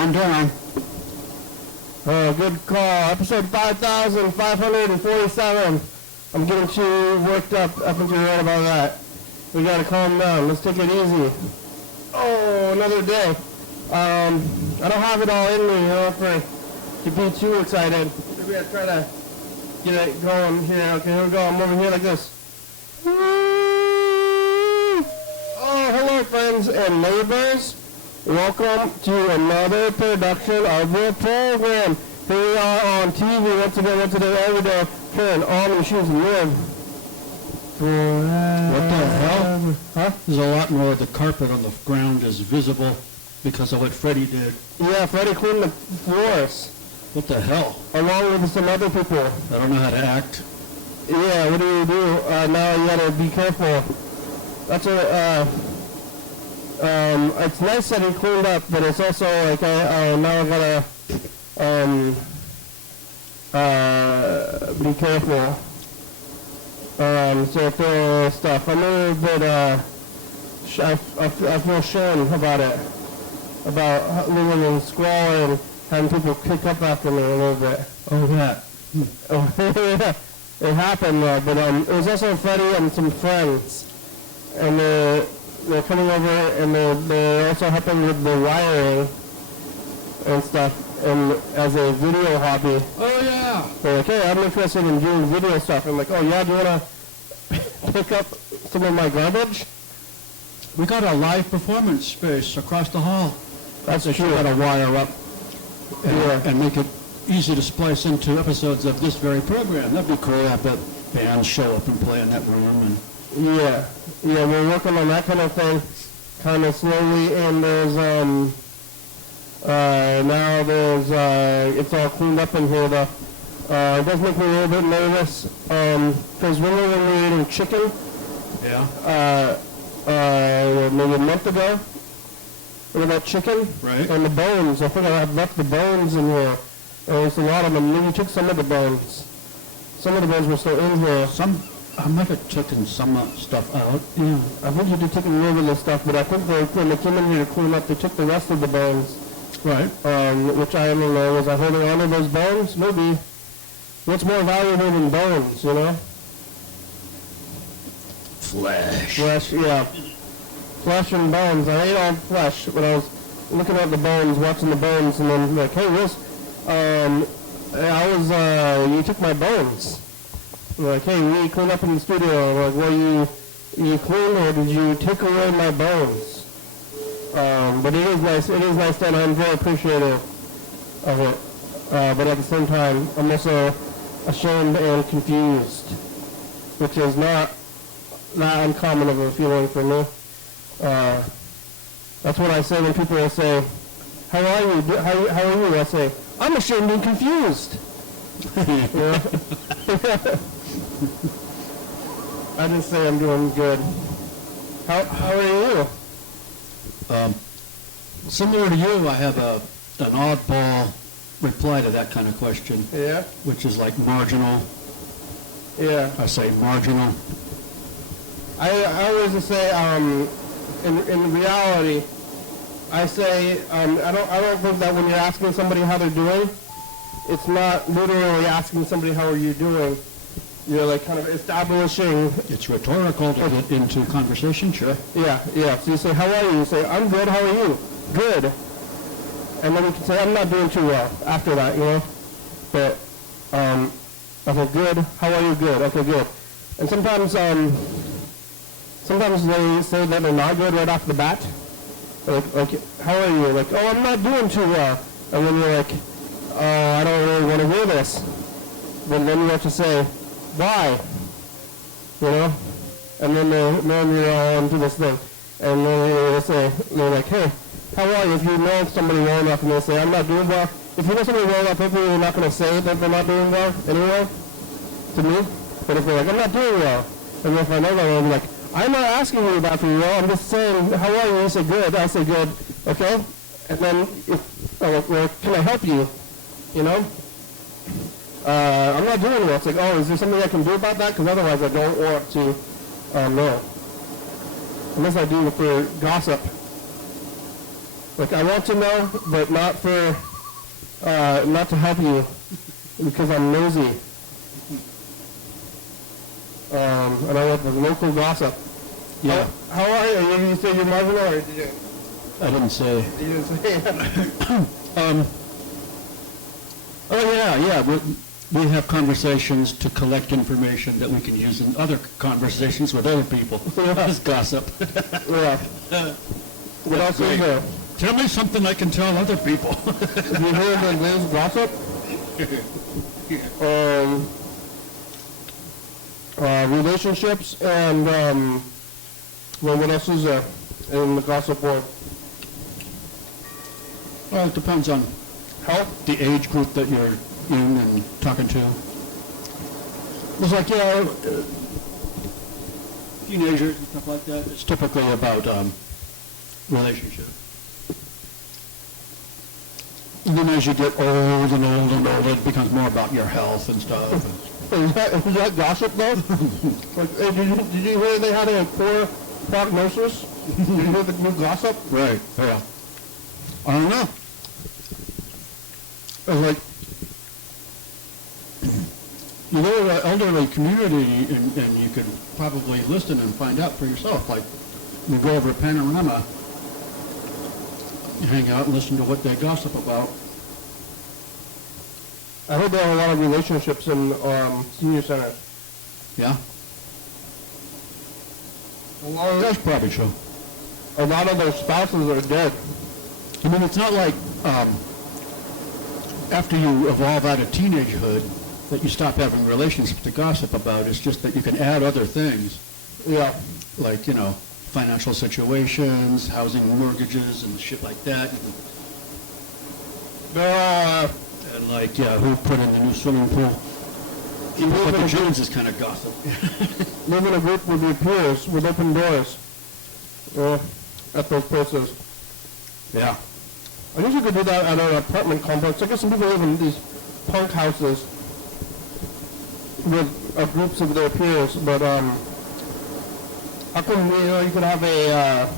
on down. Oh, good call. Episode 5,547. I'm getting too worked up. I think you're right about that. We gotta calm down. Let's take it easy. Oh, another day. I don't have it all in me, to be too excited. Maybe I try to get it going here. Okay, here we go. I'm over here like this. Oh, hello, friends and neighbors. Welcome to another production of the program. Here we are on TV once a day, every day. Turn on the shoes and live. What the hell? Huh? There's a lot more of the carpet on the ground is visible because of what Freddie did. Yeah, Freddie cleaned the floors. What the hell? Along with some other people. I don't know how to act. Yeah, what do? Now you gotta be careful. That's what, it's nice that he cleaned up, but it's also like, now I gotta, be careful. So for stuff, I'm a little bit, I feel shame about it. About living in squalor and having people kick up after me a little bit. Oh, that. Oh, yeah. It happened, but it was also Freddie and some friends. And they're coming over, and they're also helping with the wiring and stuff, and as a video hobby. Oh, yeah. They're like, hey, I'm interested in doing video stuff. I'm like, oh, yeah, do you want to pick up some of my garbage? We got a live performance space across the hall. That's true. We got to wire up Yeah. and make it easy to splice into episodes of this very program. That'd be cool. I bet bands show up and play in that room. And Yeah, we're working on that kind of thing, kind of slowly, and there's, now there's, it's all cleaned up in here, though. It does make me a little bit nervous, because when we were eating chicken, yeah. Maybe a month ago, with that chicken, right, and the bones, I think I left the bones in here, and there's a lot of them, maybe you took some of the bones. Some of the bones were still in here. I might have taken some stuff out. Yeah. I think you did take a little bit of stuff, but I think when they came in here to clean up, they took the rest of the bones. Right. Which I don't know. Was I holding on to those bones? Maybe. What's more valuable than bones, Flesh. Flesh, yeah. Flesh and bones. I ate all flesh, but I was looking at the bones, watching the bones, and then like, hey, Wills, you took my bones. Like, hey, we cleaned up in the studio. Like, well, you cleaned or did you take away my bones? But it is nice. It is nice that I'm very appreciative of it. But at the same time, I'm also ashamed and confused, which is not uncommon of a feeling for me. That's what I say when people say, "How are you? How are you?" I say, "I'm ashamed and confused." I just say I'm doing good. How are you? Similar to you, I have an oddball reply to that kind of question. Yeah. Which is like marginal. Yeah. I say marginal. I always just say in reality, I say I don't think that when you're asking somebody how they're doing, it's not literally asking somebody how are you doing. You're like kind of establishing. It's rhetorical to get into conversation, sure. Yeah. So you say, how are you? You say, I'm good, how are you? Good. And then you can say, I'm not doing too well after that, But, okay, good, how are you? Good, okay, good. And sometimes they say that they're not good right off the bat. Like, how are you? Like, oh, I'm not doing too well. And then you're like, oh, I don't really want to hear this. But then you have to say, why? And then you're all into this thing. And then they're like, hey, how are you? If you know somebody well enough and they say, I'm not doing well. If you know somebody well enough, hopefully you're not going to say that they're not doing well anyway, to me. But if they're like, I'm not doing well, and if I know that, I'm like, I'm not asking you about doing well, I'm just saying, how are you? You say good, I say good, okay? And then, well, can I help you? I'm not doing well. It's like, oh, is there something I can do about that? Because otherwise I don't want to know. Unless I do for gossip. Like, I want to know, but not for, not to help you, because I'm nosy. And I want the local gossip. Yeah. How are you? You say you're marginal, or did you? I didn't say. You didn't say. Oh, yeah. We have conversations to collect information that we can use in other conversations with other people. That's gossip. Yeah. What else is there? Tell me something I can tell other people. Have you heard of Liz gossip? Relationships and, well, what else is there in the gossip world? Well, it depends on Health? the age group that you're in and talking to. It's like, teenagers and stuff like that. It's typically about relationship. And then as you get old and old and old, it becomes more about your health and stuff. Is that gossip though? Like, hey, did you hear they had a poor prognosis? Did you hear the new gossip? Right, yeah. I don't know. It's like, you live in an elderly community and you could probably listen and find out for yourself. Like, you go over to Panorama, you hang out and listen to what they gossip about. I heard there are a lot of relationships in senior centers. Yeah? That's probably true. A lot of their spouses are dead. I mean, it's not like after you evolve out of teenagehood that you stop having relationships to gossip about. It's just that you can add other things. Yeah. Like, financial situations, housing mortgages and shit like that. And like, who put in the new swimming pool? Even what the Jones is kind of gossip. Live in a group with your peers, with open doors. At those places. Yeah. I guess you could do that at an apartment complex. I guess some people live in these punk houses with groups of their peers, but how come you could have a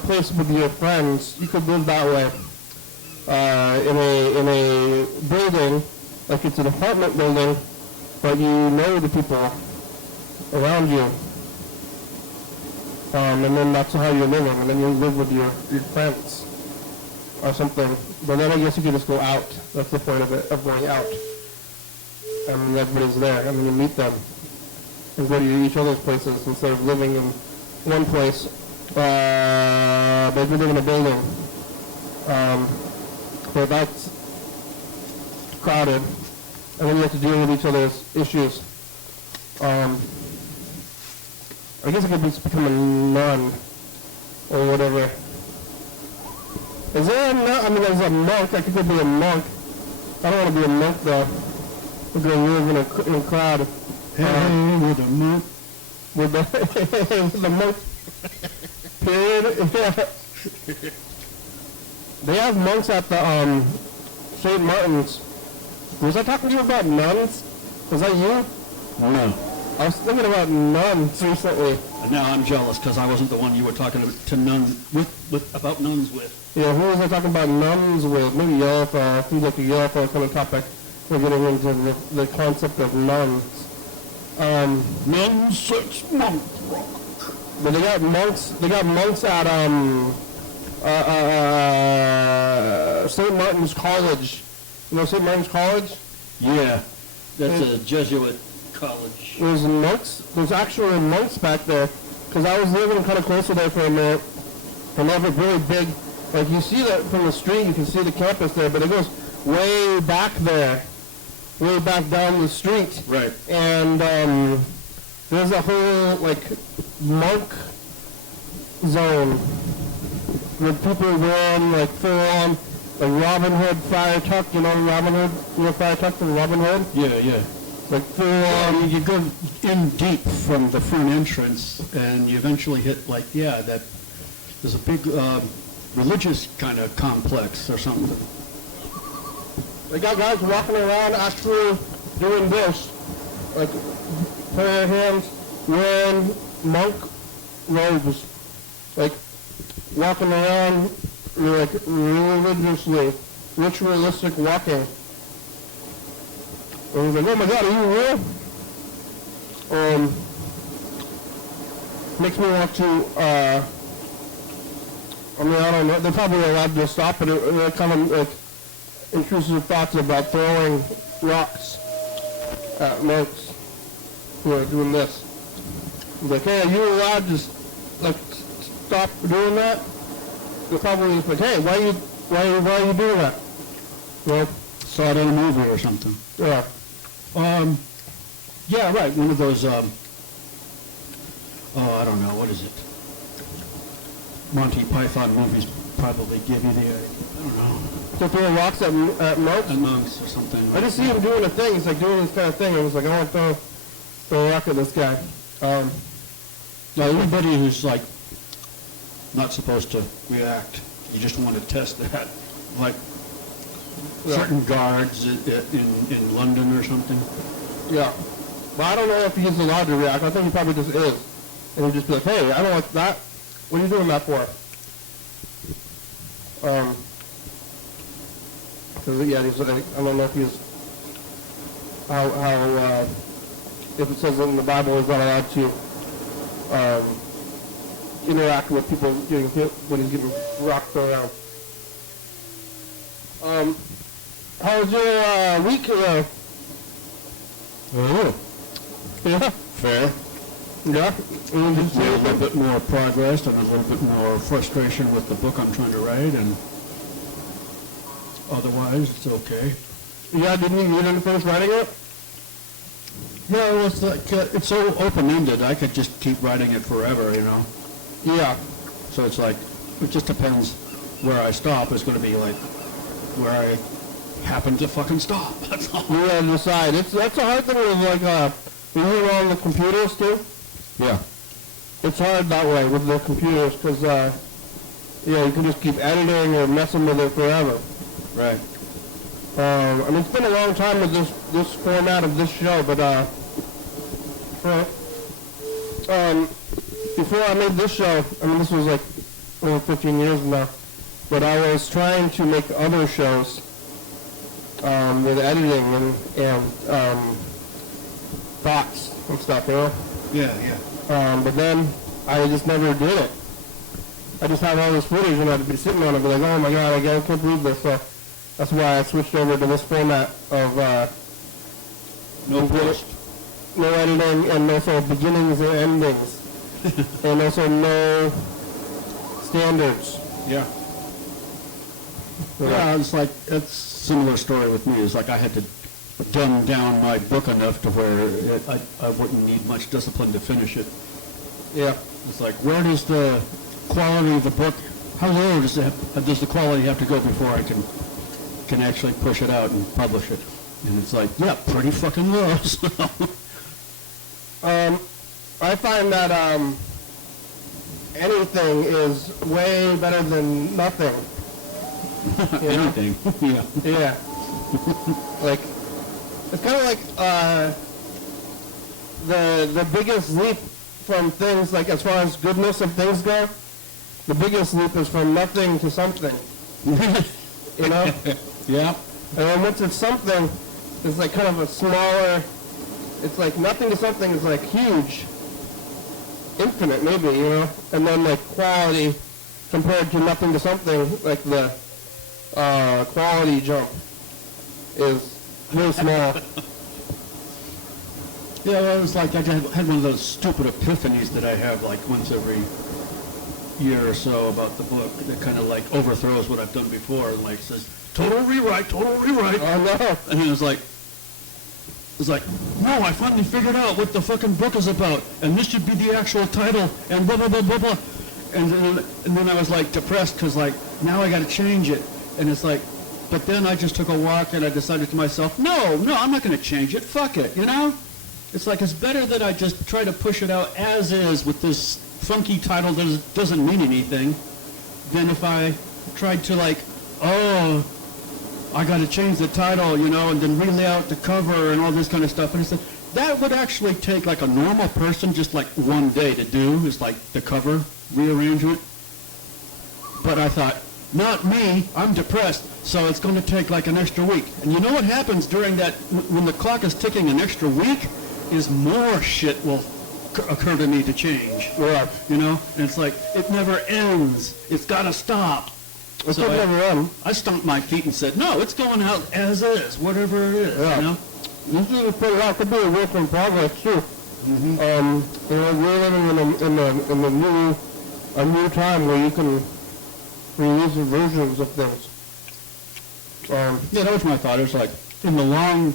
place with your friends? You could live that way in a building, like it's an apartment building, but you know the people around you, and then that's how you're living, and then you live with your friends or something. But then I guess you could just go out. That's the point of it, of going out. And everybody's there, and then you meet them and go to each other's places instead of living in one place. But if you live in a building, but that's crowded, and then you have to deal with each other's issues. I guess I could just become a nun or whatever. Is there a nun? I mean, there's a monk. I could go be a monk. I don't want to be a monk though. I'm going to live in a crowd. Hey, with a monk. With the monk. Period. Yeah. They have monks at the St. Martin's. Was I talking to you about nuns? Was that you? No. I was thinking about nuns recently. Now I'm jealous because I wasn't the one you were talking to nuns about nuns with. Yeah, who was I talking about nuns with? Maybe Yellowfell. Seems like a Yellowfell kind of topic. We're getting into the concept of nuns. Nuns, 6 monk rock. But they got monks at St. Martin's College. You know St. Martin's College? Yeah, that's a Jesuit college. There's monks. There's actually monks back there. Because I was living kind of close to there for a minute. And they have a really big, like you see that from the street, you can see the campus there, but it goes way back there. Way back down the street. Right. And there's a whole, like, monk zone with people wearing, like, full-on, like, Robin Hood friar tuck. You know Robin Hood? You know friar tuck from Robin Hood? Yeah. Like, full-on. You go in deep from the front entrance, and you eventually hit, like, that there's a big religious kind of complex or something. They got guys walking around actually doing this, like prayer hands, wearing monk robes. Like, walking around like religiously, ritualistic walking. And he's like, oh my God, are you real? Makes me want to, I mean, I don't know, they're probably allowed to stop it. It kind of like intrusive thoughts about throwing rocks at monks who are doing this. He's like, hey, are you allowed to like stop doing that? They're probably like, hey, why are you doing that? Well, Saw it in a movie or something. yeah. Yeah, right. One of those, I don't know, what is it? Monty Python movies probably give you the, I don't know, So throwing rocks at monks? and monks or something. I just see him doing a thing. He's like doing this kind of thing. I was like, I want to throw a rock at this guy. Now, anybody who's like not supposed to react, you just want to test that, like certain guards in London or something. Yeah. But I don't know if he's allowed to react. I think he probably just is. And he'd just be like, hey, I don't like that. What are you doing that for? Because, yeah, he's, I don't know if he's, if it says in the Bible he's not allowed to interact with people getting hit when he's getting rocked around. How was your week? Yeah. Fair. Yeah. A little bit more progress and a little bit more frustration with the book I'm trying to write, and otherwise it's okay. Yeah, you didn't finish writing it? Yeah, well, it's like, it's so open-ended, I could just keep writing it forever, you know? Yeah. So it's like, it just depends where I stop. It's going to be like where I happen to fucking stop, that's all. You gotta decide. That's a hard thing with like, when you're on the computers too. Yeah. It's hard that way with the computers because, yeah, you can just keep editing or messing with it forever. Right. I mean, it's been a long time with this format of this show, but, before I made this show, I mean, this was like over 15 years now, but I was trying to make other shows, with editing and thoughts and stuff, you know? Yeah, yeah. But then I just never did it. I just have all this footage and I'd be sitting on it and be like, oh my God, I can't believe this. So that's why I switched over to this format of No post. no editing and also beginnings and endings. And also no standards. Yeah. Yeah, it's like, it's similar story with me. It's like I had to dumb down my book enough to where I wouldn't need much discipline to finish it. Yeah. It's like, where does the quality of the book, how low does the quality have to go before I can actually push it out and publish it? And it's like, yeah, pretty fucking low. So. I find that anything is way better than nothing. You know? Anything. Yeah. Yeah. Like, it's kind of like the biggest leap from things, like as far as goodness of things go, the biggest leap is from nothing to something. You know? Yeah. And then once it's something, it's like kind of a smaller, it's like nothing to something is like huge. Infinite maybe, you know? And then like quality compared to nothing to something, like the quality jump is really small. Yeah, well, it's like I had one of those stupid epiphanies that I have like once every year or so about the book that kind of like overthrows what I've done before and like says, total rewrite. Oh no. And it was like, no, I finally figured out what the fucking book is about, and this should be the actual title, and blah, blah, blah, blah, blah. And then I was like depressed because like, now I got to change it. And it's like, but then I just took a walk and I decided to myself, no, I'm not going to change it. Fuck it, you know? It's like, it's better that I just try to push it out as is with this funky title that doesn't mean anything than if I tried to like, oh, I got to change the title, you know, and then relay out the cover and all this kind of stuff. And it's like, that would actually take like a normal person just like one day to do, is like the cover rearrangement. But I thought, not me, I'm depressed, so it's going to take like an extra week. And you know what happens during that, when the clock is ticking an extra week, is more shit will occur to me to change. Yeah. You know? And it's like, it never ends. It's got to stop. It's So never end. I stomped my feet and said, no, it's going out as is, whatever it is, Yeah. you know? You should just put it out. Could be a work in progress too. Mm-hmm. You know, we're living in a new time where you can release versions of things. Yeah, that was my thought. It's like, in the long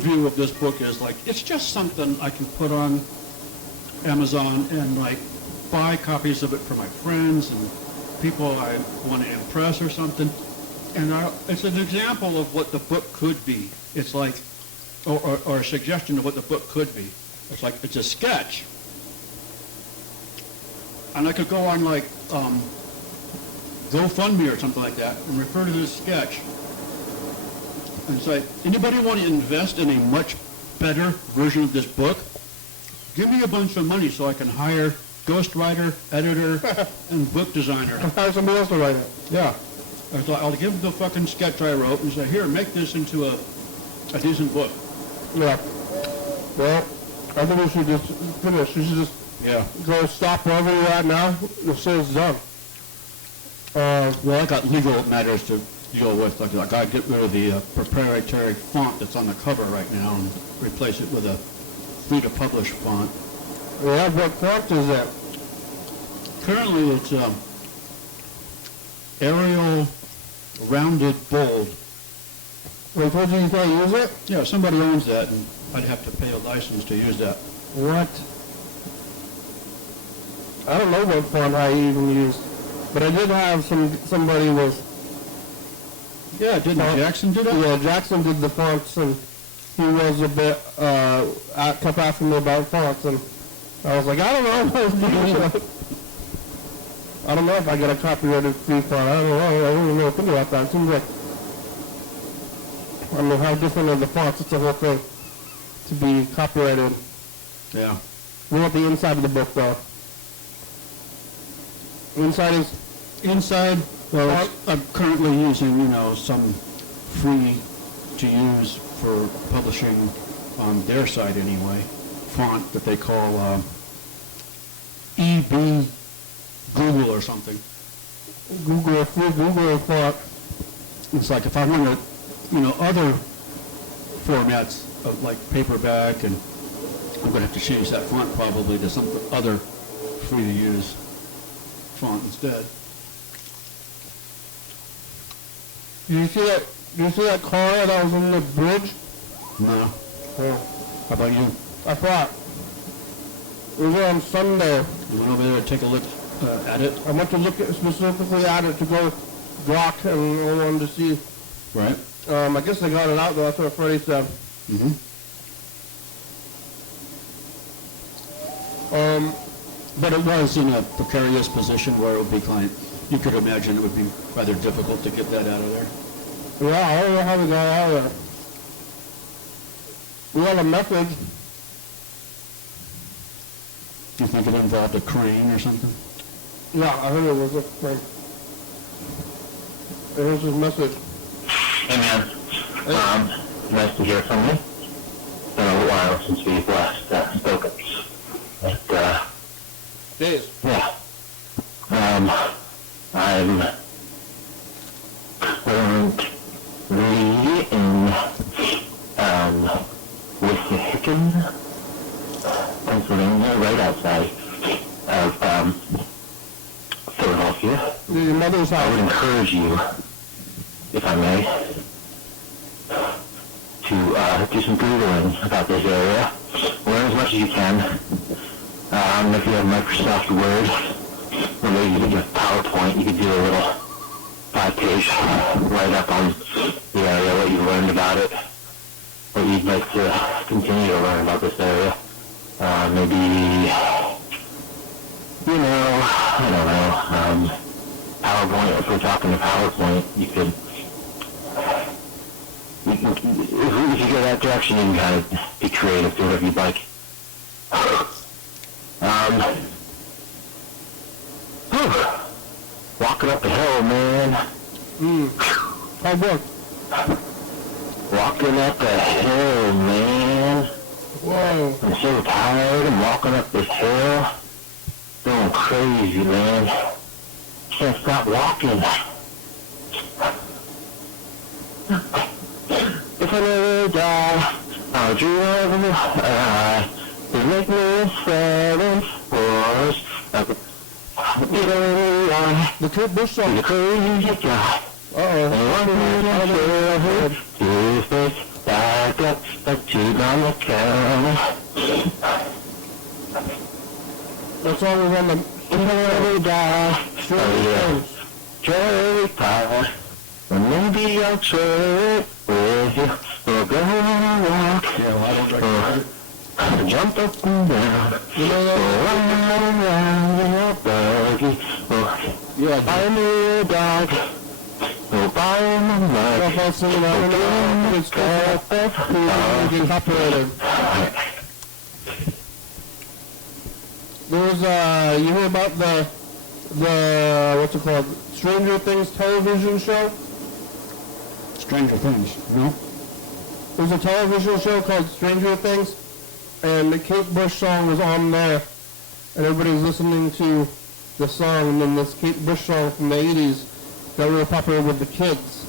view of this book is like, it's just something I can put on Amazon and like buy copies of it for my friends and people I want to impress or something. And it's an example of what the book could be. It's like, or a suggestion of what the book could be. It's like, it's a sketch. And I could go on like GoFundMe or something like that and refer to this sketch and say, anybody want to invest in a much better version of this book? Give me a bunch of money so I can hire ghostwriter, editor, and book designer. Hire somebody else to write it. Yeah. I thought, I'll give them the fucking sketch I wrote and say, here, make this into a decent book. Yeah. Well, I think we should just finish. We should just go stop wherever we're at now. The show's done. Well, I got legal matters to deal with. Like I got to get rid of the proprietary font that's on the cover right now and replace it with a free-to-publish font. Yeah, what font is that? Currently, it's Arial Rounded Bold. They told you can't use it? Yeah, somebody owns that, and I'd have to pay a license to use that. What? I don't know what font I even used, but I did have somebody with. Yeah, didn't Jackson do that? Yeah, Jackson did the fonts, and he was a bit kept asking me about fonts, and I was like, I don't know. I don't know if I got a copyrighted free font. I don't know. I don't even know think about that. It seems like, I mean, how different are the fonts? It's a whole thing to be copyrighted. Yeah. We want the inside of the book, though. Inside, well, I'm currently using, some free to use for publishing on their site anyway, font that they call EB Google or something. Google font. It's like if I want to, other formats of like paperback, and I'm going to have to change that font probably to some other free to use font instead. Do you see that car that was on the bridge? No. Oh. How about you? I thought. It was on Sunday. You went over there to take a look at it? I went to look specifically at it to go block, and I wanted to see. Right. I guess they got it out though. That's what Freddie said. Mm-hmm. But it was in a precarious position where it would be you could imagine it would be rather difficult to get that out of there. Yeah, I don't know how they got it out of there. We got a message. Do you think it involved a crane or something? Yeah, I heard it was a crane. Here's his message. Hey man, nice to hear from you. It's been a little while since we've last spoken. But, Days. yeah. I'm currently in, Wissahickon, Pennsylvania, right outside of, Philadelphia. Your mother's I would house. encourage you, if I may, to do some Googling about this area. Learn as much as you can. If you have Microsoft Word, or maybe you have PowerPoint, you could do a little 5-page write-up on the area, what you've learned about it, what you'd like to continue to learn about this area. Maybe, I don't know, PowerPoint, if we're talking to PowerPoint, you could, if you go that direction, you can kind of be creative, do whatever you'd like. Walking up a man. Hard work. Walking up the hill, man. Whoa. I'm so tired. I'm walking up this hill. Going crazy, man. Can't stop walking. If I never die, I'll dream of a eye. To make me seven wars. You know, The Kurt Busch song. the crazy guy. Uh-oh. Two face back up, but two on the counter. That song was on the Never die. Oh yeah. Cherry pie. Or maybe I'll trade it with you. We'll go on a walk. Yeah, well, I don't recognize it. Jump up and down. You know that? Run around in your buggy. Yeah, Buy me a dog. We'll buy him a mug. If I sing that one, it's getting copyrighted. There was, you hear about the, what's it called? Stranger Things television show? Stranger Things, no? There's a television show called Stranger Things, and the Kate Bush song was on there, and everybody's listening to the song, and then this Kate Bush song from the 80s got really popular with the kids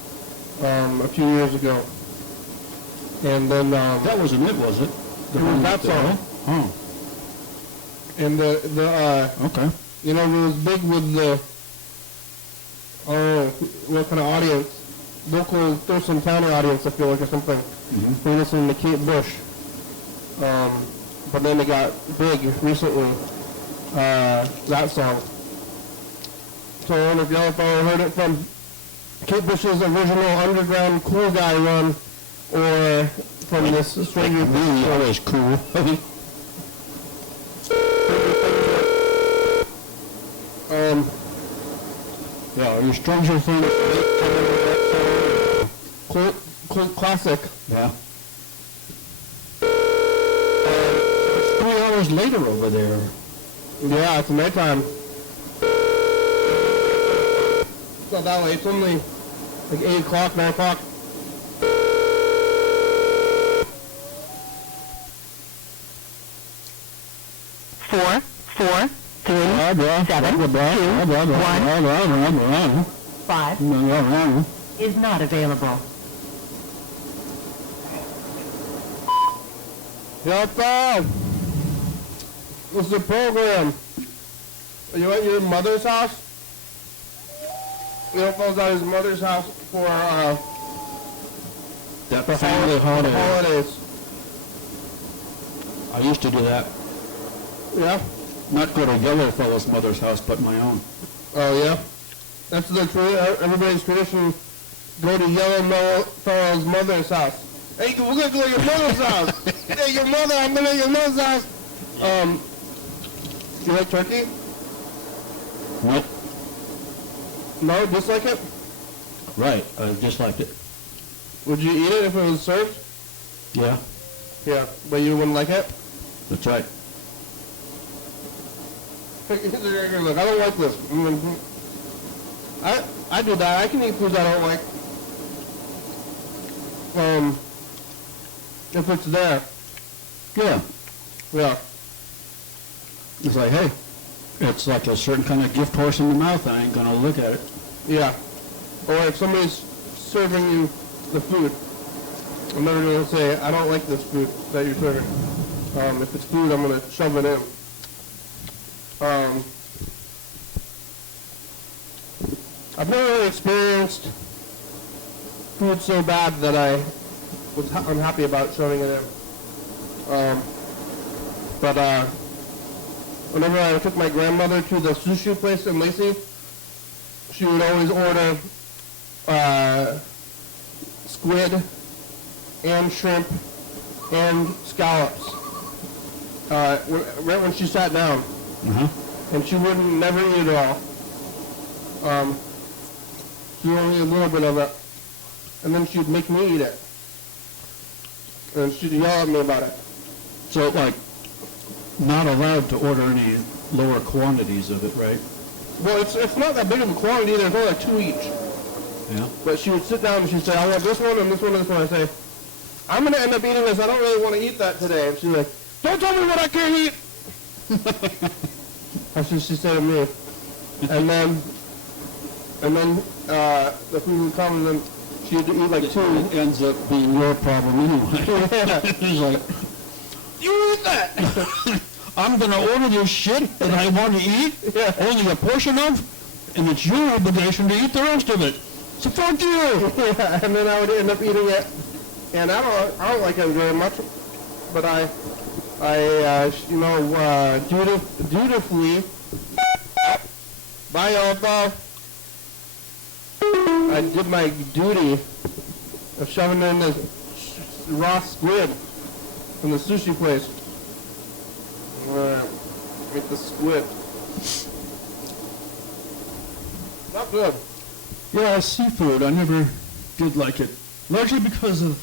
a few years ago. And then, That wasn't it, was it? It was that song. Oh, and the okay. you know, it was big with the, I don't know, what kind of audience, local Thurston County audience, I feel like, or something. Mm-hmm. We're listening to Kate Bush. But then it got big recently, that song. So I wonder if y'all have ever heard it from Kate Bush's original underground cool guy run, or from this Stranger Things. Always cool. Yeah, your Stranger Things. Cult classic. Yeah. It's 3 hours later over there. Yeah, it's nighttime. It's not that late. It's only like 8 o'clock, 9 o'clock. Four, 3, 7, 2, 5 is not available. Yelpa! What's the program? Are you at your mother's house? Yelpa's at his mother's house for That the family holiday. holidays. I used to do that. Yeah? Not go to Yellowfellow's mother's house, but my own. Oh, yeah? That's the everybody's tradition. Go to Yellowfellow's mother's house. Hey, we're gonna go to your mother's house. Hey, your mother, I'm gonna go to your mother's house. You like turkey? What? No, dislike it? Right, I just liked it. Would you eat it if it was served? Yeah, Yeah, but you wouldn't like it? that's right. Look, I don't like this. I do that. I can eat foods I don't like. If it's there. Yeah, Yeah. it's like, hey, it's like a certain kind of gift horse in the mouth. I ain't gonna look at it. Yeah. Or if somebody's serving you the food, I'm never going to say, I don't like this food that you're serving. If it's food, I'm going to shove it in. I've never really experienced food so bad that I was unhappy about shoving it in. But whenever I took my grandmother to the sushi place in Lacey, she would always order squid and shrimp and scallops right when she sat down. Uh-huh. And she wouldn't never eat it all. She would only eat a little bit of it. And then she'd make me eat it. And she'd yell at me about it. So, like, not allowed to order any lower quantities of it, right? Well, it's not that big of a quantity either. It's only like 2 each. Yeah. But she would sit down and she'd say, I want this one and this one and this one. I say, I'm going to end up eating this. I don't really want to eat that today. And she's like, don't tell me what I can't eat. That's what she said to me. And then the food would come and then she'd eat like 2. It ends up being your problem anyway. Yeah. He's like, you eat that! I'm going to order this shit that I want to eat, only a portion of, and it's your obligation to eat the rest of it. So fuck you! Yeah, and then I would end up eating it. And I don't like it very much, but I dutifully, bye y'all, I did my duty of shoving in the raw squid from the sushi place. Make the squid. Not good. Yeah, seafood, I never did like it. Largely because of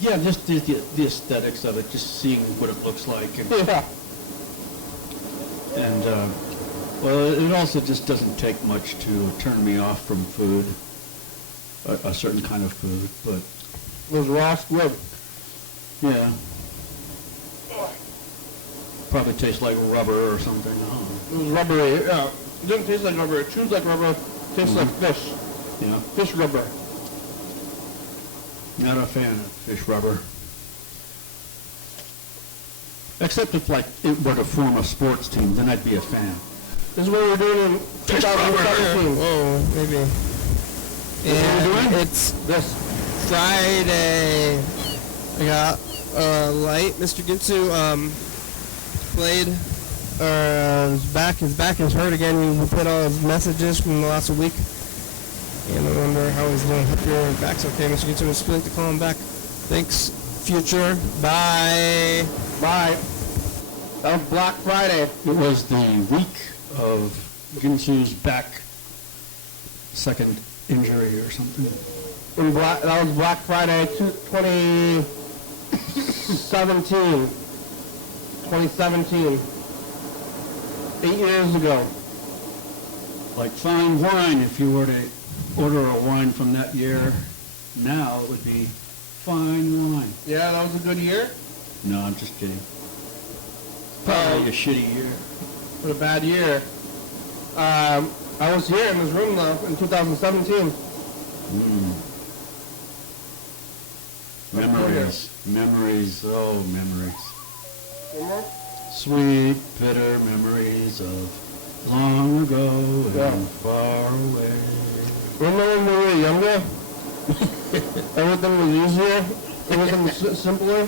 just the aesthetics of it, just seeing what it looks like. Yeah. And well, it also just doesn't take much to turn me off from food, a certain kind of food, but Those raw squid. yeah. Probably tastes like rubber or something. I don't know. It was rubbery. Yeah. It didn't taste like rubber. It chews like rubber. It tastes like fish. Yeah, Fish rubber. not a fan of fish rubber. Except if like it were to form a sports team, then I'd be a fan. This is what we're doing in 2017. Whoa, maybe. what we're doing? And it's this Friday. I got light. Mr. Ginsu played. His back is hurt again. We put all his messages from the last week. And I wonder how he's doing. Hope your back's okay, Mr. Ginsu. It's good to call him back. Thanks, future. Bye. Bye. That was Black Friday. It was the week of Ginsu's back second injury or something. That was Black Friday 2017. 2017. 8 years ago. Like fine wine, if you were to order a wine from that year, now it would be fine wine. Yeah, that was a good year. No, I'm just kidding. Probably a shitty year. What a bad year. I was here in this room though in 2017. Memories. Memories, oh memories. Remember? Sweet, bitter memories of long ago Yeah. and far away. Remember when we were younger? Everything was easier. Everything was simpler.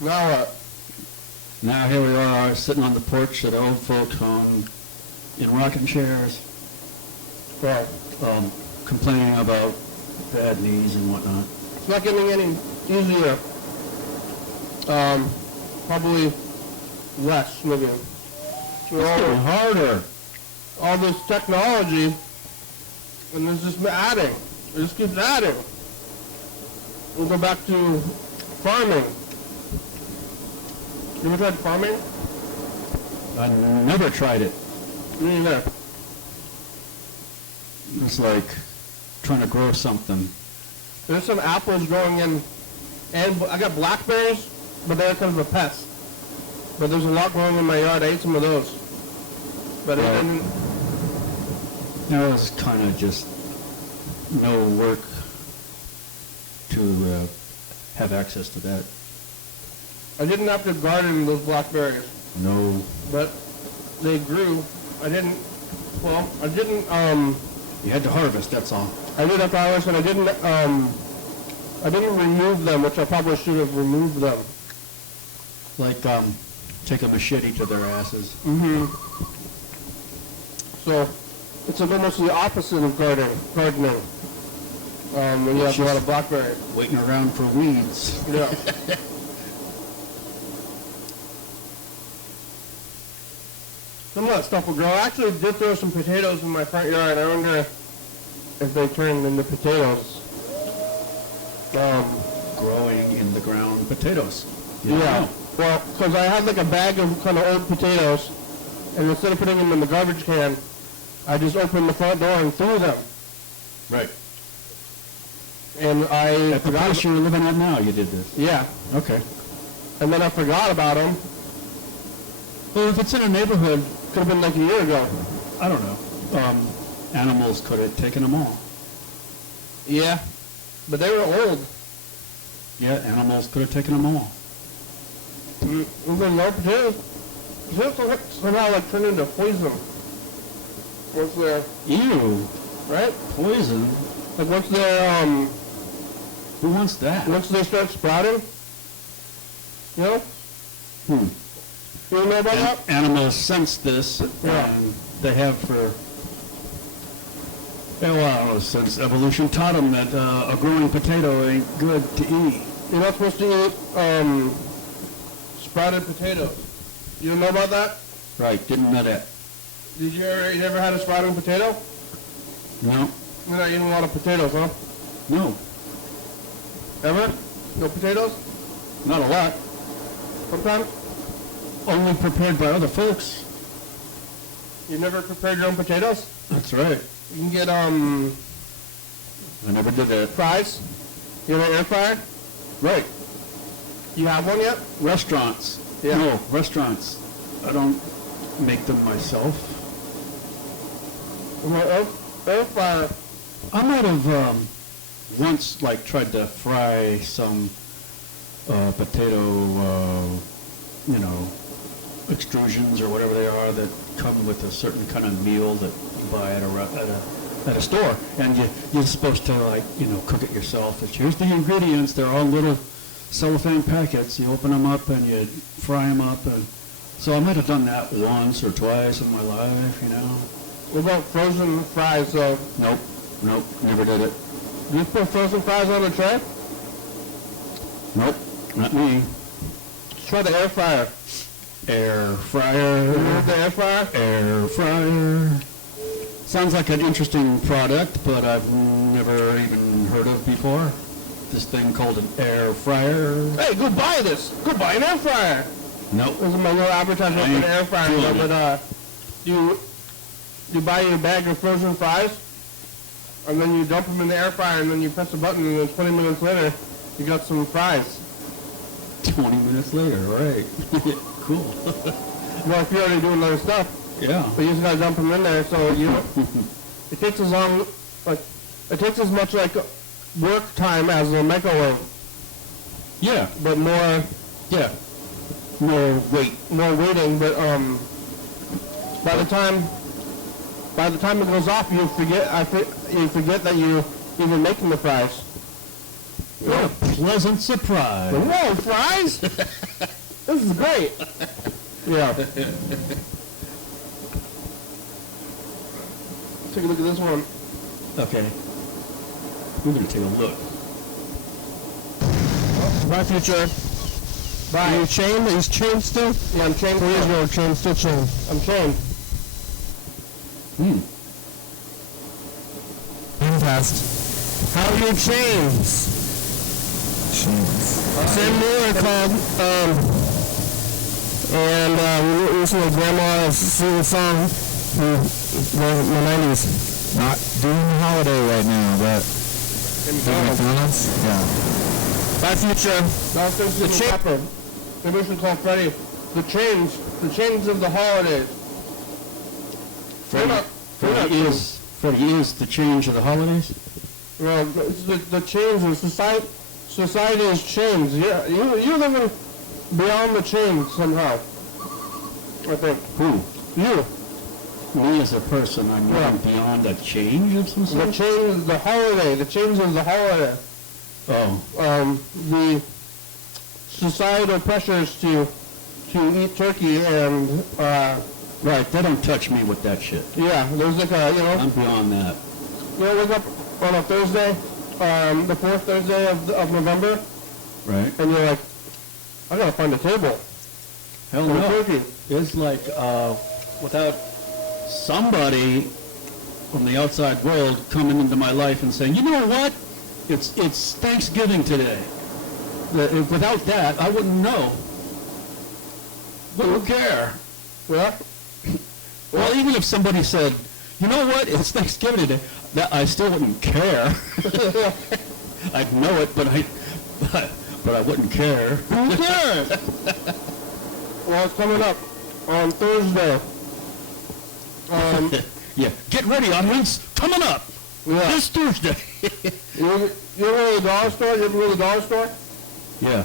Now what? Now here we are, sitting on the porch at old folks' home, in rocking chairs, Well, complaining about bad knees and whatnot. it's not getting any easier. Probably less, maybe. Harder. All this technology, and it's just adding. It just keeps adding. We'll go back to farming. You ever tried farming? I never tried it. Me neither. It's like trying to grow something. There's some apples growing in, and I got blackberries, but they're kind of a pest. But there's a lot growing in my yard. I ate some of those. But it Well, didn't. There was kind of just no work to have access to that. I didn't have to garden those blackberries, No. but they grew. I didn't. You had to harvest, that's all. I did have to harvest, and I didn't remove them, which I probably should have removed them. Like, take a machete to their asses. So it's almost the opposite of gardening. When you have a lot of blackberries. Waiting around for weeds. Yeah. Some of that stuff will grow. I actually did throw some potatoes in my front yard. I wonder if they turned into potatoes. Growing in the ground potatoes. You don't Yeah. know. Well, because I had like a bag of kind of old potatoes, and instead of putting them in the garbage can, I just opened the front door and threw them. Right. And I At the place you're living at now, you did this? Yeah. Okay. And then I forgot about them. Well, if it's in a neighborhood, Could have been like a year ago. I don't know, animals could have taken them all. Yeah. But they were old. Yeah, animals could have taken them all. Even no potatoes. Potatoes somehow like turned into poison. Once they're, Ew, right? poison. Like once they're, Who wants that? once they start sprouting, you know? You know about that? Animals sense this, Yeah. and they have for, well, since evolution taught them that a growing potato ain't good to eat. You're not supposed to eat, sprouted potatoes. You know about that? Right, didn't know that. You ever had a sprouting potato? No, You're not eating a lot of potatoes, huh? no, Ever? No potatoes? not a lot. Sometimes? Only prepared by other folks. You never prepared your own potatoes? That's right. You can get, I never did that. fries. You have an air fryer? Right. You have one yet? Restaurants. Yeah. No, restaurants. I don't make them myself. Well, air fryer. I might have once like tried to fry some potato, extrusions or whatever they are that come with a certain kind of meal that you buy at a store, and you're supposed to cook it yourself. Here's the ingredients. They're all little cellophane packets. You open them up and you fry them up, and so I might have done that once or twice in my life. What about frozen fries, though? Nope, never did it. Do you put frozen fries on a tray? Nope, not me. Try the air fryer. Air fryer. You know the air fryer? Air fryer. Sounds like an interesting product, but I've never even heard of before. This thing called an air fryer. Hey, go buy this. Go buy an air fryer. Nope. This is my little advertisement for an air fryer. But you buy your bag of frozen fries, and then you dump them in the air fryer, and then you press a button, and then 20 minutes later, you got some fries. 20 minutes later, right. Cool. Well, if you're already doing other stuff, Yeah. but you just gotta dump them in there, so it takes as long, it takes as much work time as a microwave, Yeah. but more waiting. But by the time it goes off, you forget that you're even making the fries. What a pleasant surprise. Whoa, fries! This is great. Yeah. Take a look at this one. Okay. We're going to take a look. Bye, future. Bye. Are you chained? Are you chained still? Yeah, I'm chained. Please, you're chained. Still chained. I'm chained. Fast. How are your chains? Sam Mueller called, and we listened to Grandma sing a song from the 90s. Not doing the holiday right now, but McDonald's? Yeah. Bye, future. The chain. Maybe we should call Freddie. The chains of the holidays. Freddie is the change of the holidays? Well, it's the chains of society. Society is chains. Yeah, you're living beyond the chains somehow. I think. Who? You. Me as a person, I'm living beyond a change of some sort? The chains, the holiday. The chains of the holiday. Oh. The societal pressures to eat turkey and Right, they don't touch me with that shit. yeah, there's like a I'm beyond that. wake up on a Thursday, the fourth Thursday of November, Right. and you're like, I gotta find a table. Hell for no. turkey. It's like without somebody from the outside world coming into my life and saying, you know what? It's Thanksgiving today. Without that, I wouldn't know. Wouldn't care. Yeah. Well, even if somebody said, you know what, it's Thanksgiving Day, that I still wouldn't care. I'd know it, but I wouldn't care. Who cares? Well, it's coming up on Thursday. Yeah, get ready, audience. Coming up this Thursday. You ever go to the dollar store? You ever go to the dollar store? Yeah,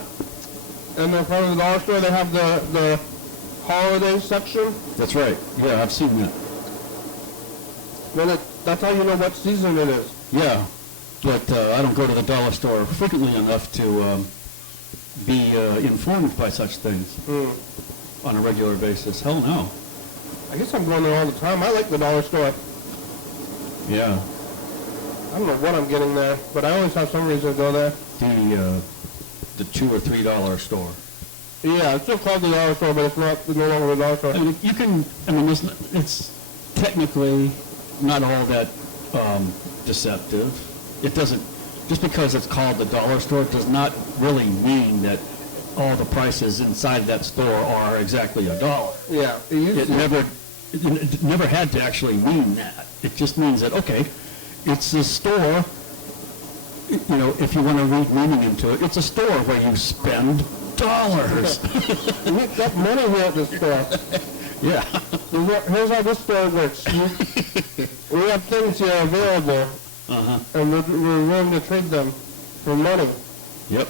And in front of the dollar store, they have the holiday section. that's right. Yeah, I've seen that. Then that's how you know what season it is. Yeah, but I don't go to the dollar store frequently enough to be informed by such things on a regular basis. Hell no. I guess I'm going there all the time. I like the dollar store. Yeah, I don't know what I'm getting there, but I always have some reason to go there. the $2 or $3 store. Yeah, it's still called the dollar store, but it's no longer a dollar store. I mean, you can. I mean, it's technically not all that deceptive. It doesn't. Just because it's called the dollar store does not really mean that all the prices inside that store are exactly $1. Yeah, It never had to actually mean that. It just means that, okay, it's a store, you know, if you want to read meaning into it, it's a store where you spend dollars. We got money here at this store. Yeah. Here's how this store works. We have things here available, and we're willing to trade them for money. Yep.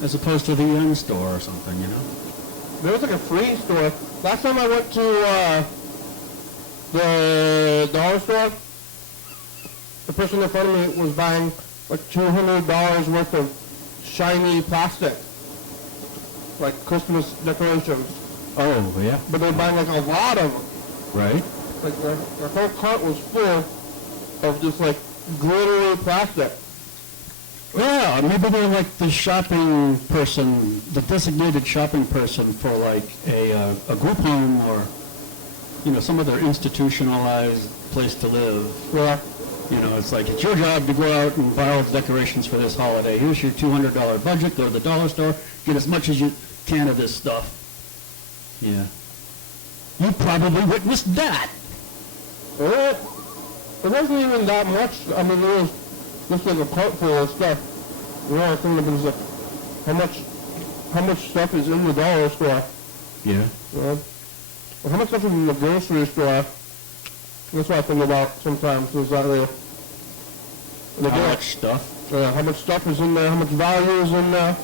As opposed to the end store or something, you know? There was like a free store. Last time I went to the dollar store, the person in front of me was buying like $200 worth of shiny plastic, like Christmas decorations. Oh, yeah. But they're buying like a lot of them. Right. Like their whole cart was full of just like glittery plastic. Yeah, maybe they're like the shopping person, the designated shopping person for like a group home or, you know, some other institutionalized place to live. Yeah. You know, it's like, it's your job to go out and buy all the decorations for this holiday. Here's your $200 budget. Go to the dollar store. Get as much as you can of this stuff. Yeah. You probably witnessed that. It wasn't even that much. I mean, it was just like a cart full of stuff. You know, I was thinking about like, how much stuff is in the dollar store? Yeah. You know? Or how much stuff is in the grocery store? That's what I think about sometimes. Is that How much stuff? How much stuff is in there? How much value is in there?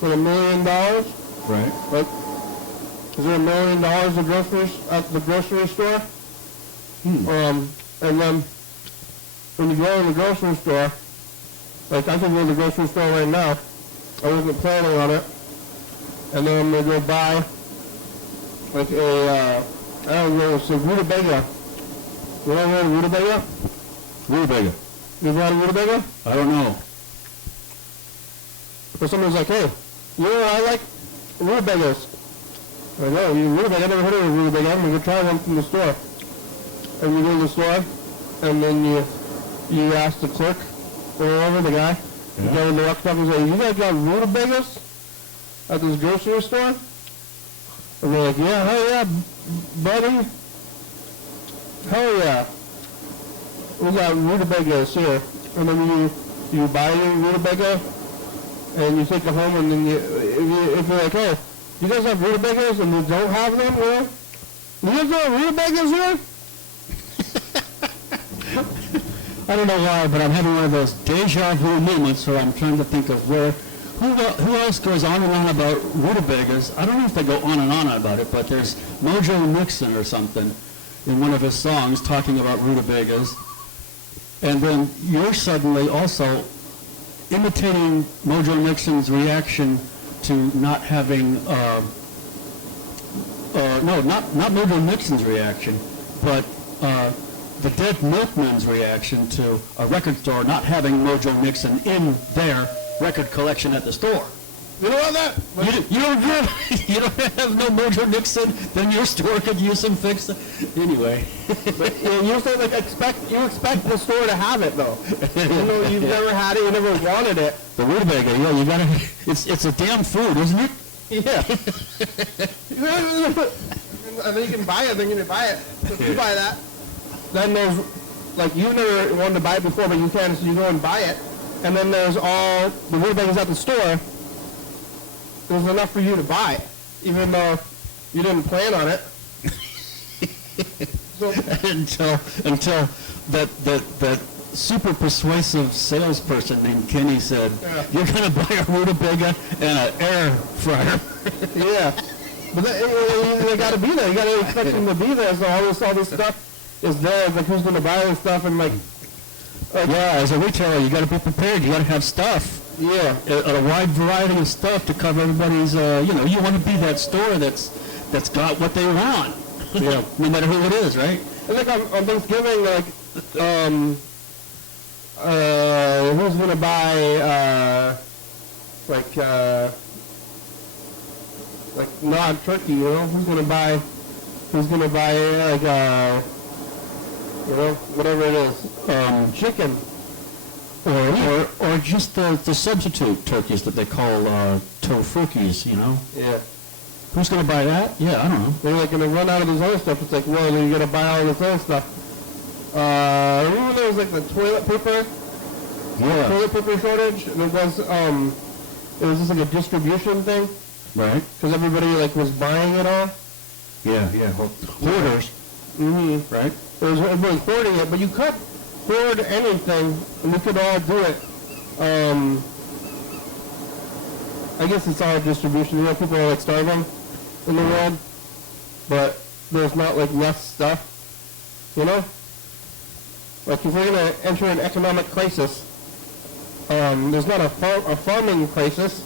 For $1 million? Right. Like, is there $1 million of groceries at the grocery store? And then when you go in the grocery store, like I can go to the grocery store right now. I wasn't planning on it, and then I'm gonna go buy like I don't know, it's a rutabaga. You ever heard of rutabaga? Rutabaga. You ever had a rutabaga? I don't know. Or somebody's like, hey, you know, I like rutabagas. I know, rutabaga, I never heard of a rutabaga. I'm gonna go try one from the store. And you go to the store, and then you ask the clerk or whoever, the guy, the guy in the walks up and says, you guys got rutabagas at this grocery store? And they're like, yeah, hell yeah, buddy. Hell yeah. We got rutabagas here. And then you buy your rutabaga, and you take it home, and then if you're like, hey, you guys have rutabagas and you don't have them here? You guys have rutabagas here? I don't know why, but I'm having one of those deja vu moments where I'm trying to think of who else goes on and on about rutabagas. I don't know if they go on and on about it, but there's Mojo Nixon or something in one of his songs talking about rutabagas. And then you're suddenly also imitating Mojo Nixon's reaction to not having, not Mojo Nixon's reaction, but the Dead Milkman's reaction to a record store not having Mojo Nixon in their record collection at the store. You know that? You don't have no Mojo Nixon, then your store could use some fix. Anyway. But, you say like you expect the store to have it though. You know, you've never had it, you never wanted it. The rutabaga, yeah, you gotta. It's a damn food, isn't it? Yeah. And then you can buy it, then you can buy it. So if you buy that, then there's, like, you never wanted to buy it before, but you can, so you go and buy it. And then there's all the Rutabagas at the store. There's enough for you to buy, even though you didn't plan on it. So, until that super persuasive salesperson named Kenny said, "You're going to buy a rutabaga and an air fryer." yeah. But they got to be there. You got to expect them to be there. So all this stuff is there. Like, who's going to buy this stuff? And like yeah, as a retailer, you got to be prepared. You got to have stuff. Yeah, a wide variety of stuff to cover everybody's. You want to be that store that's got what they want. Yeah, no matter who it is, right? And like on Thanksgiving, like who's going to buy like not turkey? You know, who's going to buy like whatever it is, chicken. Or just the substitute turkeys that they call tofurkeys, you know? Yeah. Who's going to buy that? Yeah, I don't know. They're like going to run out of this other stuff. It's like, well, then you got to buy all this other stuff. Remember there was like the toilet paper? Yeah. Toilet paper shortage? And it was just like a distribution thing? Right. Because everybody like was buying it all? Yeah. Hoarders. Mm-hmm. Right. Everybody hoarding it, but you could hoard anything, and we could all do it. I guess it's all distribution. You know, people are like starving in the world, but there's not like less stuff. You know, like if we're gonna enter an economic crisis, there's not a farming crisis,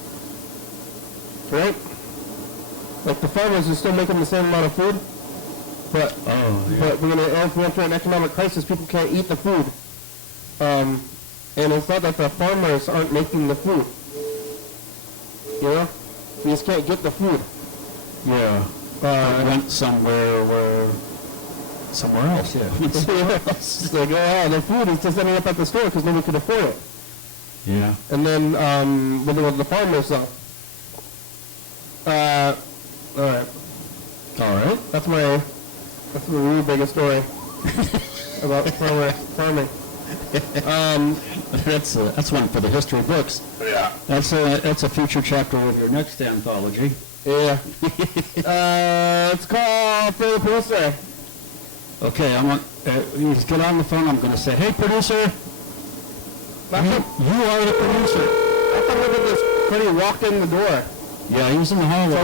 right? Like the farmers are still making the same amount of food. But we're going to enter an economic crisis. People can't eat the food. And it's not that the farmers aren't making the food. You know? We just can't get the food. Yeah. It went somewhere else, yeah. It's like, the food is just ending up at the store because nobody could afford it. Yeah. And then, when the farmers, though. All right. That's my really biggest story about farming. That's one for the history books. Yeah. That's a future chapter of your next anthology. Yeah. It's called For the Producer. Okay, you just get on the phone. I'm going to say, "Hey, producer." You are the producer. I thought we did this when he walked in the door. Yeah, he was in the hallway.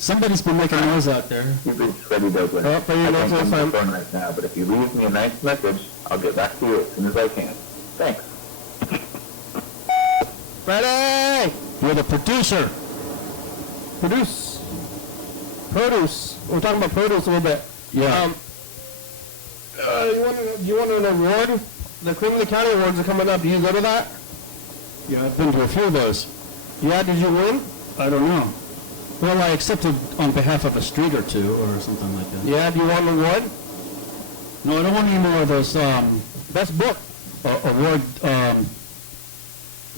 Somebody's been making noise out there. You've reached Freddie Douglas. Oh, for your notes this time. Phone right now, but if you leave me a nice message, I'll get back to you as soon as I can. Thanks. Freddie! You're the producer. Produce. We're talking about produce a little bit. Yeah. You want an award? The Cream of the County Awards are coming up. Do you go to that? Yeah, I've been to a few of those. Yeah, did you win? I don't know. Well, I accepted on behalf of a street or two or something like that. Yeah, do you want an award? No, I don't want any more of those Best book. award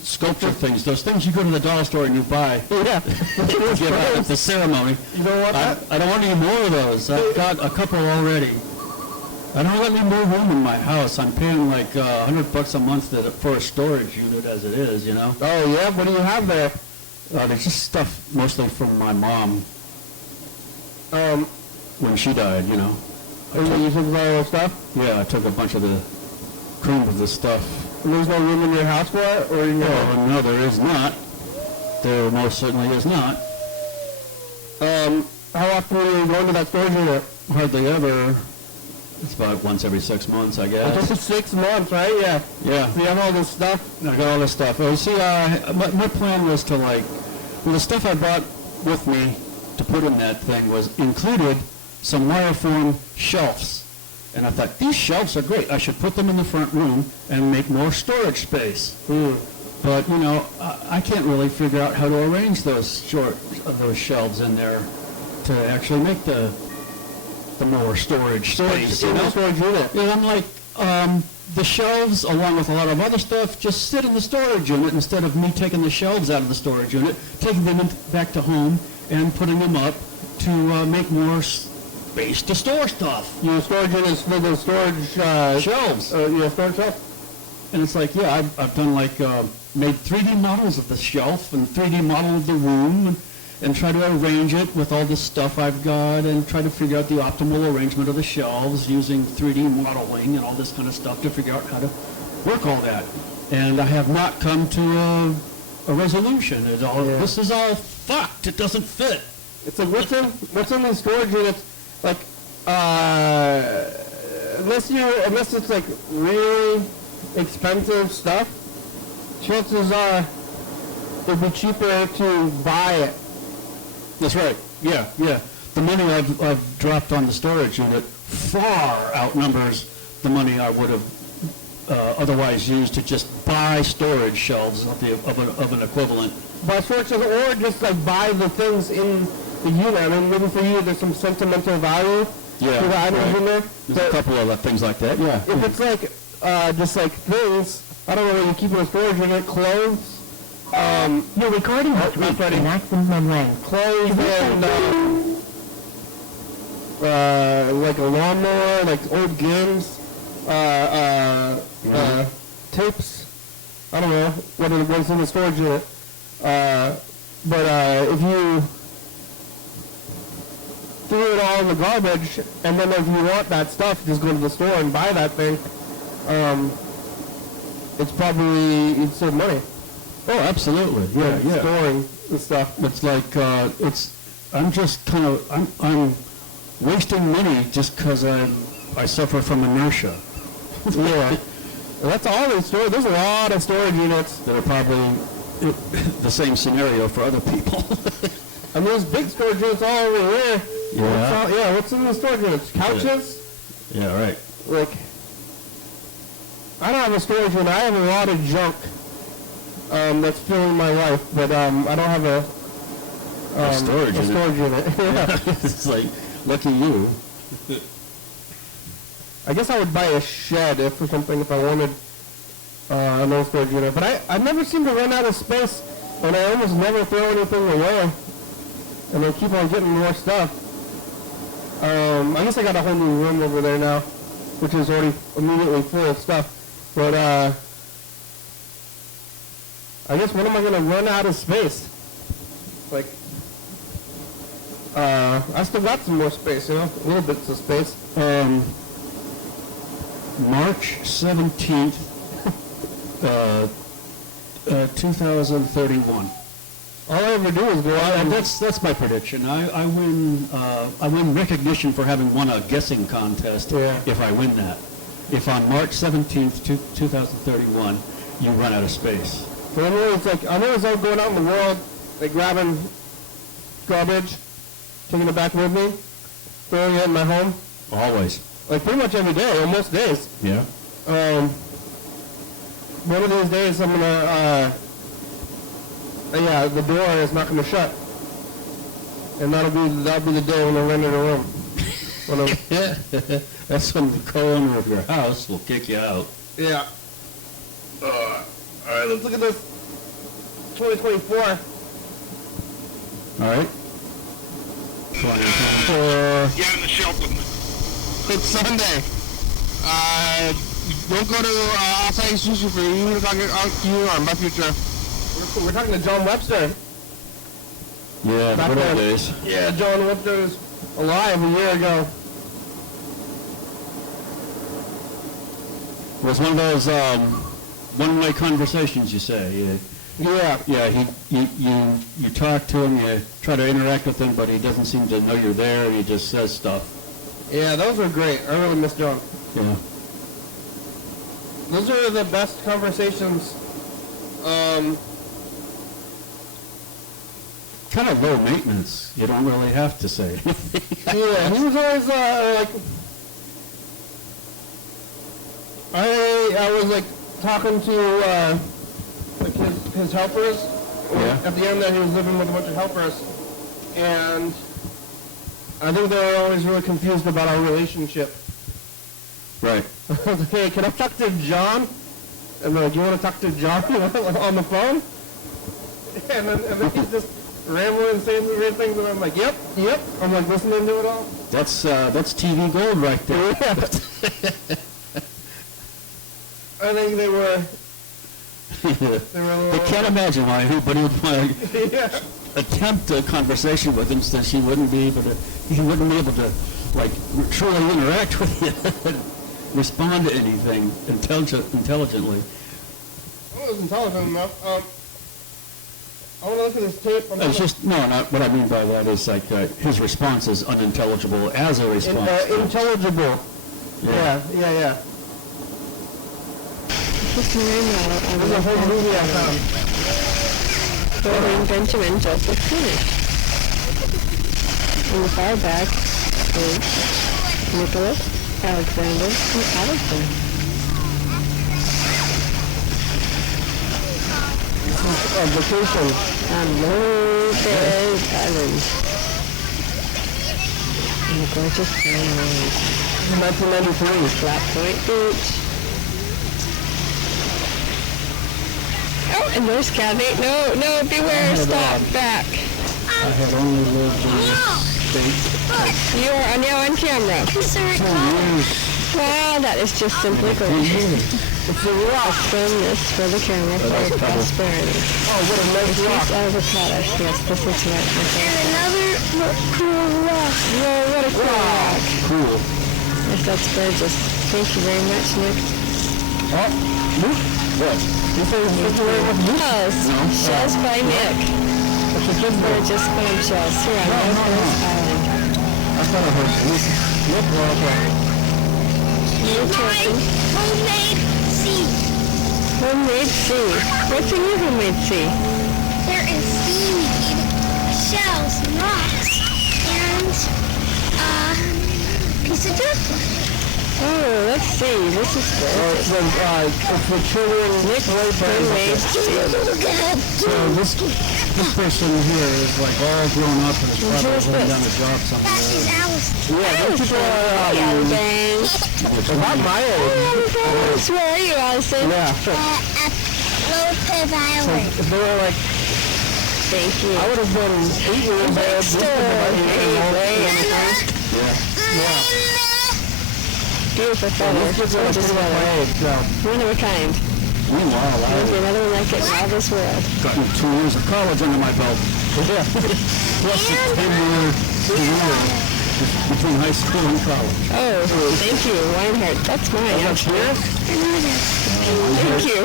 sculpture things. Those things you go to the dollar store and you buy. Yeah. Give out at the ceremony. You don't want that? I don't want any more of those. I've got a couple already. I don't let me more room in my house. I'm paying like $100 a month for a storage unit as it is, you know. Oh, yeah? What do you have there? There's just stuff mostly from my mom when she died, you know. You took all the stuff? Yeah, I took a bunch of the cream of the stuff. And there's no room in your house for it? Or in your No, there is not. There most certainly is not. How often are you going to that storage unit? Hardly ever. It's about once every 6 months, I guess. Just 6 months, right? Yeah. Yeah. So you have all this stuff? I got all this stuff. Oh, see, my plan was to the stuff I brought with me to put in that thing was included some wire-form shelves. And I thought, these shelves are great. I should put them in the front room and make more storage space. But, you know, I can't really figure out how to arrange those shelves in there to actually make the more storage space. Storage unit. And I'm like, The shelves, along with a lot of other stuff, just sit in the storage unit instead of me taking the shelves out of the storage unit, taking them back to home and putting them up to make more space to store stuff. Your storage unit is for the storage, Shelves. storage shelf? And it's like, yeah, I've done like, made 3D models of the shelf and 3D model of the room and try to arrange it with all this stuff I've got and try to figure out the optimal arrangement of the shelves using 3D modeling and all this kind of stuff to figure out how to work all that. And I have not come to a resolution. This is all fucked. It doesn't fit. It's like, what's in these storage units? Like, unless it's like really expensive stuff, chances are it'd be cheaper to buy it. That's right. Yeah. The money I've dropped on the storage unit far outnumbers the money I would have otherwise used to just buy storage shelves of an equivalent. Buy storage shelves, or just like buy the things in the unit. I mean, maybe for you there's some sentimental value to the items in there. There's a couple of things like that. Yeah. If it's like just like things, I don't know where you keep in a storage unit, clothes. Your recording has reached the maximum length. Clothes and like a lawnmower, like old games, tapes. I don't know what's in the storage unit. But if you threw it all in the garbage, and then if you want that stuff, just go to the store and buy that thing. It's probably you'd save money. Oh, absolutely. Yeah. Storing the stuff. It's like I'm wasting money just because I suffer from inertia. Yeah. That's all these storage. There's a lot of storage units that are probably the same scenario for other people. I mean, there's big storage units all over here. Yeah. What's in the storage units? Couches? Yeah, right. Like, I don't have a storage unit. I have a lot of junk that's filling my life, but I don't have a storage unit. Yeah. It's like, lucky you. I guess I would buy a shed or something if I wanted an old storage unit. But I never seem to run out of space, and I almost never throw anything away. And I keep on getting more stuff. I guess I got a whole new room over there now, which is already immediately full of stuff. But I guess when am I going to run out of space? Like, I still got some more space, little bits of space. March 17th, 2031. All I ever do is go out and that's my prediction. I win recognition for having won a guessing contest if I win that. If on March 17th, 2031, you run out of space. So I'm always out going out in the world, like grabbing garbage, taking it back with me, throwing it in my home. Always. Like pretty much every day, or most days. Yeah. One of these days I'm gonna, the door is not gonna shut, and that'll be the day when I rent a room. That's when the co-owner of your house will kick you out. Yeah. All right, let's look at this. 2024. All right. 2024. Yeah, on the shelf with me. It's Sunday. Don't go to Asahi Sushi for you. We're talking about you on my future. We're talking to John Webster. Yeah, Back good old then. days. Yeah, John Webster was alive a year ago. It was one of those one-way conversations, you say. Yeah. Yeah, you talk to him, you try to interact with him, but he doesn't seem to know you're there, and he just says stuff. Yeah, those were great. I really miss John. Yeah. Those are the best conversations. Kind of low maintenance. You don't really have to say. Yeah, he was always like. I was like talking to like his helpers. Yeah. At the end there, he was living with a bunch of helpers, and I think they were always really confused about our relationship. Right. I was like, hey, can I talk to John? And they're like, you want to talk to John on the phone? And then he's just rambling and saying some weird things, and I'm like, yep. I'm like listening to it all. That's TV gold right there. I think they were a I little... can't imagine why anybody would want to Yeah. attempt a conversation with him since he wouldn't be able to, like, truly interact with you and respond to anything intelligently. I was intelligent enough. I want to look at this tape. It's just, no, not, what I mean by that is like, his response is unintelligible as a response. Intelligible. Yeah. Just meanwhile, There's a whole movie I found. William Benjamin Joseph Finished. In the far back is Nicholas, Alexander, and Allison. Vacation. On Lopez Island. In the gorgeous Pine Range. 1993. Flat Point Beach. Oh, and there's Kathy. No, beware, stop, back. I had only lived in this state You are now on camera. Wow, that is just simply gorgeous. It's a rock. Film this for the camera for prosperity. Oh, what a nice rock. It's avocado. Yes, this is right. And another cool rock. Whoa, what a cool rock. cool. Yes, that's gorgeous. Thank you very much, Nick. What? Shells by Nick. Gorgeous clamshells here on Lopez Island. I thought I heard You're My talking. homemade seed. Homemade sea. What's in your homemade sea? There is seaweed, shells, rocks, and piece of driftwood. Oh, let's see. This is gorgeous. It's the children. Nick's homemade sea. So this person here is like all grown up and is probably Who's holding this? down a job That is somewhere. Alice. Yeah, those people are Bang. about my age. Where are you, Allison? Yeah. At Lopez Island. If they were like, Thank you. I would have been 8 years old. Next Beautiful feathers. Gorgeous weather. One of a kind. Meanwhile, There'll be I've another one like it in all this world. gotten 2 years of college under my belt. Plus a 10-year career between high school and college. Oh, thank you, Weinhardt. That's mine, actually. Thank you.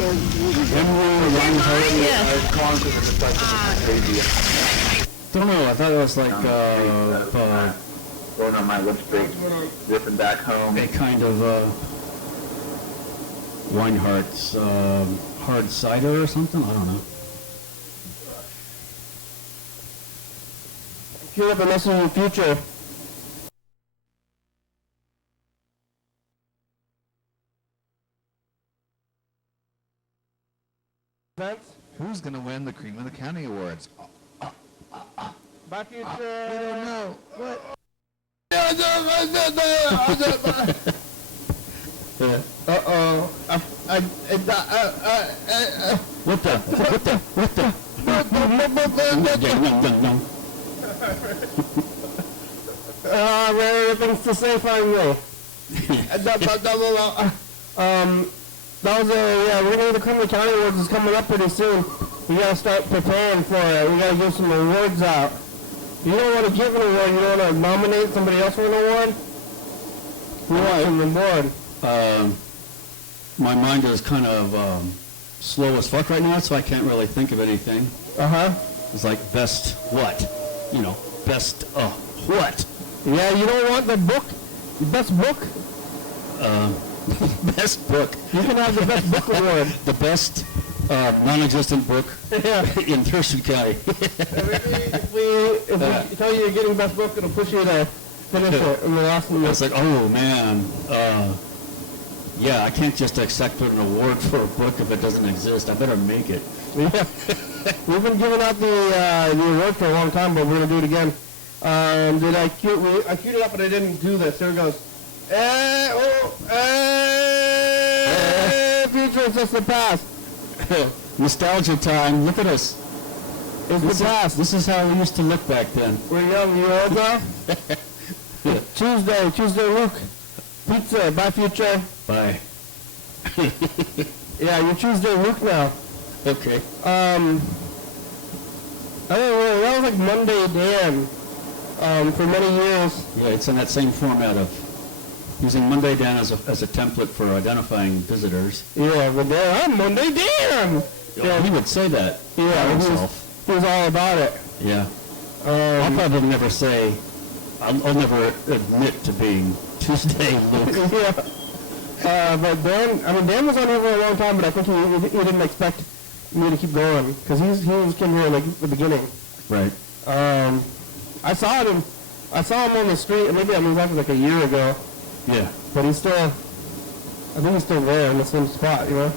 Yes. Don't know, I thought it was like Going on my lunch break, zipping back home. a kind of Weinhardt's hard cider or something. I don't know. Queue up a message in the future. Who's gonna win the Cream of the County Awards? Bye, future. We don't know. What? Uh-oh. What the? Rare things to say finally. That was we're gonna the Cream of the County Awards is coming up pretty soon. We gotta start preparing for it. We gotta give some awards out. You don't want to give an award, you don't want to nominate somebody else for an award? You want from the board. My mind is kind of slow as fuck right now, so I can't really think of anything. Uh-huh. It's like best what? You know, best what? Yeah, you don't want the book, the best book. Best book. You can have the best book award. The best non-existent book Yeah. in Thurston County. If we tell you you're getting best book, it'll push you to finish it in the last minute. It's like, oh man, yeah, I can't just accept an award for a book if it doesn't exist. I better make it. Yeah. We've been giving out the award for a long time, but we're gonna do it again. I queued it up, but I didn't do this. There it goes. future, it's just the past. Nostalgia time. Look at us. It's the past. This is how we used to look back then. We're young, you old now? Tuesday, Luke. Pizza, bye future. Bye. Yeah, you're Tuesday, Luke now. Okay. I don't know, that was like Monday Dan, for many years. Yeah, it's in that same format of using Monday Dan as a template for identifying visitors. Yeah, but Dan, I'm Monday Dan! Yeah, he would say that. Yeah, himself. he was all about it. Yeah. I'll probably never say. I'll never admit to being Tuesday Luke. Yeah. But Dan was on here for a long time, but I think he didn't expect me to keep going because he came here in like the beginning. Right. I saw him on the street, and maybe I moved back like a year ago. Yeah. But I think he's still there in the same spot, you know.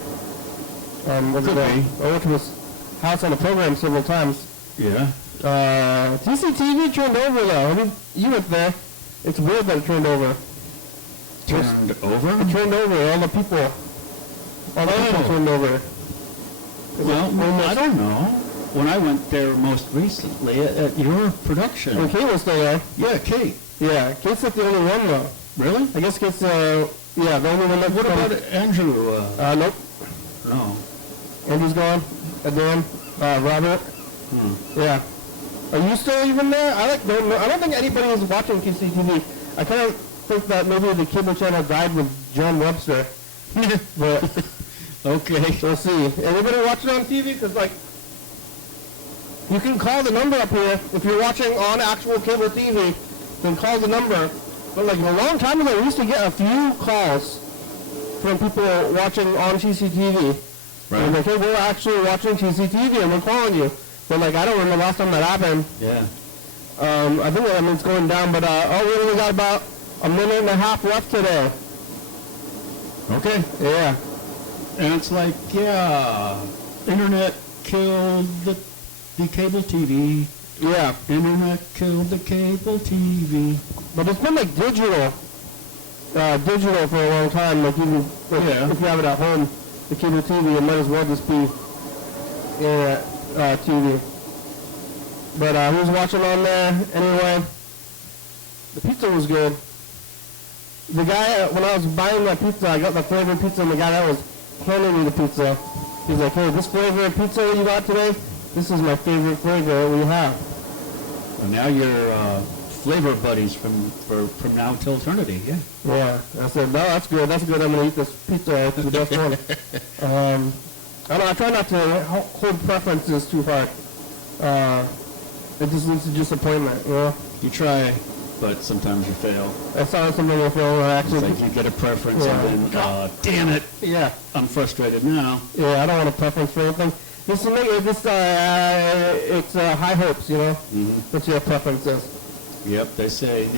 I went to his house on the program several times. Yeah. TCTV turned over though. I mean, you went there. It's weird that it turned over. Turned over? It turned over. All the people turned over. Well, I don't know. When I went there most recently at your production. And Kate was still there. Yeah, Kate. Yeah, Kate's like the only one though. Really? I guess Kate's the only one that. What about Andrew? Nope. No. Andrew's gone. Dan, Robert. Yeah. Are you still even there? I don't think anybody is watching KCTV. I kind of think that maybe the cable channel died with John Webster. But Okay. we'll see. Anybody watching on TV? Because like, you can call the number up here if you're watching on actual cable TV. Then call the number. But like a long time ago, we used to get a few calls from people watching on CCTV. Right. And like, hey, we're actually watching CCTV and we're calling you. But like, I don't remember the last time that happened. Yeah. I think it's going down, but we only got about a minute and a half left today. Okay. Yeah. And it's like, yeah, internet killed the cable TV. Yeah. Internet killed the cable TV. But it's been like digital for a long time. Like even if you have it at home, the cable TV, it might as well just be internet TV. But who's watching on there anyway? The pizza was good. The guy, when I was buying my pizza, I got the flavor pizza, and the guy that was handing me the pizza, he's like, hey, this flavor of pizza that you got today, this is my favorite flavor that we have. And now you're flavor buddies from now till eternity. Yeah. Yeah. I said, no, that's good. That's good. I'm going to eat this pizza. It's the best one. I don't know. I try not to hold preferences too hard. It just leads to disappointment, you know? You try, but sometimes you fail. That's not something I feel actually. It's like you get a preference and then, damn it, Yeah. I'm frustrated now. Yeah, I don't want a preference for anything. It's high hopes, you know? What's your preferences? Yep, they say,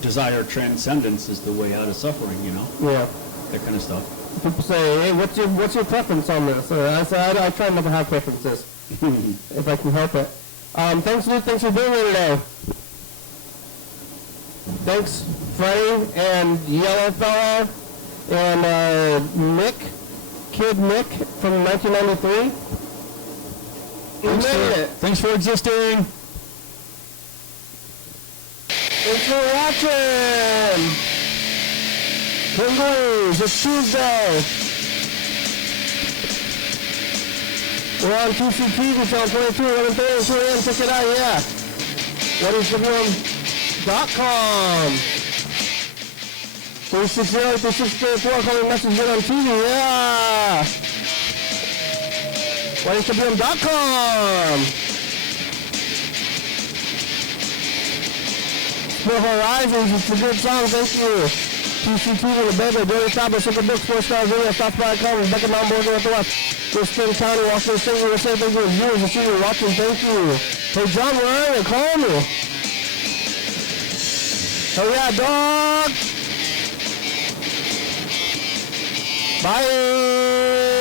desire transcendence is the way out of suffering, Yeah. that kind of stuff. People say, hey, what's your preference on this? I say, I try not to have preferences, if I can help it. Thanks, Luke. Thanks for being here today. Thanks, Freddie and Yellow Fellow and Kid Nick from 1993. You made it. Thanks for existing. Thanks for watching. Penguins, it's Tuesday. We're on TCTV channel 22, 11:30, 2 a.m. Check it out, yeah. YDHWM.com. 360-364, calling message on TV, yeah. YDHWM.com. Split Horizons, it's a good song, thank you. TCTV, The Baby, Dirty Chopper, Super Book, 4-star video, South by College, Beckham Mountain Board, North West. Thurston County, Washington State, USA, thank you. Viewers, the you're watching, thank you. Hey, John, where are you? Call me. Oh, yeah, dog. Bye.